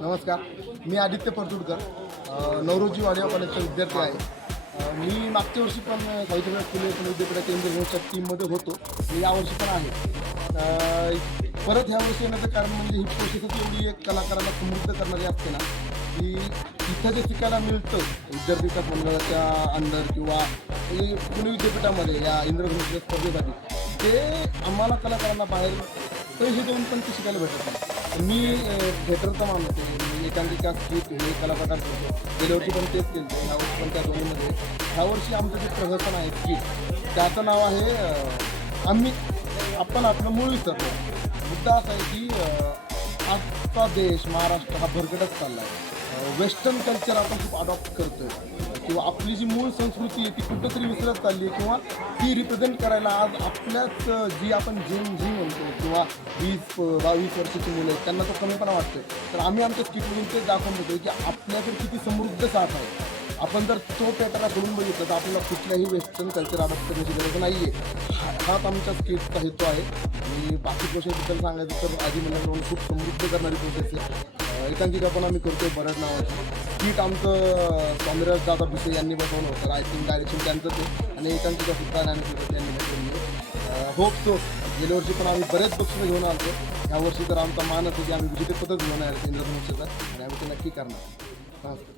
नमस्कार, मी आदित्य परतुडकर, नवरोजी वाडिया कॉलेजचा विद्यार्थी आहे. मी मागच्या वर्षी पण सावित्रीबाई फुले विद्यापीठाच्या इंजिनिअरिंगच्या टीममध्ये होतो. मी यावर्षी पण आहे. परत ह्या वर्षी येण्याचं कारण म्हणजे ही प्रोसेसच एवढी एक कलाकाराला समृद्ध करणारी असते ना, की इथं जे शिकायला मिळतं विद्यार्थीच्या मंडळाच्या अंडर किंवा पुणे विद्यापीठामध्ये या इंद्रधनुष्य स्पर्धेसाठी, ते आम्हाला कलाकारांना बाहेर पैसे देऊन पण ते शिकायला भेटत नाही. मी थिएटरचा माणूस आहे. मी एकांकिका स्क्रिप्ट हे कलाप्रकार करतो. गेल्या वर्षी पण तेच केलं होतं, ह्यावर्षी पण त्या दोन्हीमध्ये. ह्यावर्षी आमचं जे प्रहसन आहे स्क्रिप्ट, त्याचं नाव आहे आपण आपलं मूळ विसरतो. मुद्दा असा आहे की आजचा देश महाराष्ट्र हा भरकटत चालला आहे. वेस्टर्न कल्चर आपण खूप अडॉप्ट करतो आहे किंवा आपली जी मूळ संस्कृती आहे ती कुठंतरी विसरत चालली आहे किंवा ती रिप्रेझेंट करायला आज आपल्याच जी आपण झी म्हणतो किंवा 20-22 वर्षाची मुलं आहेत त्यांना तो कमीपणा वाटतो. तर आम्ही आमच्या स्किटमधून ते दाखवून देतो की आपल्याकडे किती समृद्ध साथ आहे. आपण जर तो पॅटर्न सोडून बघितलं तर आपल्याला कुठल्याही वेस्टर्न कल्चर अडॉप्ट करण्याची गरज नाही आहे. हाच आमच्या स्किटचा हेतू आहे. आणि बाकी प्रोसेसबद्दल सांगायचं तर आधी म्हणून खूप समृद्ध करणारी प्रोसेस आहे. एकांकिका पण आम्ही करतो बरड नावाची. स्किट आमचं स्वामीराज दादा भिसे यांनी बसवलं होतं. आय थिंक डायरेक्शन त्यांचं ते आणि एकांकिका सुद्धा ज्ञानपीठ यांनी बसवली. होप सो गेल्या वर्षी पण आम्ही बरेच बक्षीस घेऊन आलो. ह्या वर्षी तर आमचा मानस आहे की आम्ही विजेतेपदच घेऊन आहे इंद्रधनुष्याचा आणि आम्ही ते नक्की करणार. नमस्कार.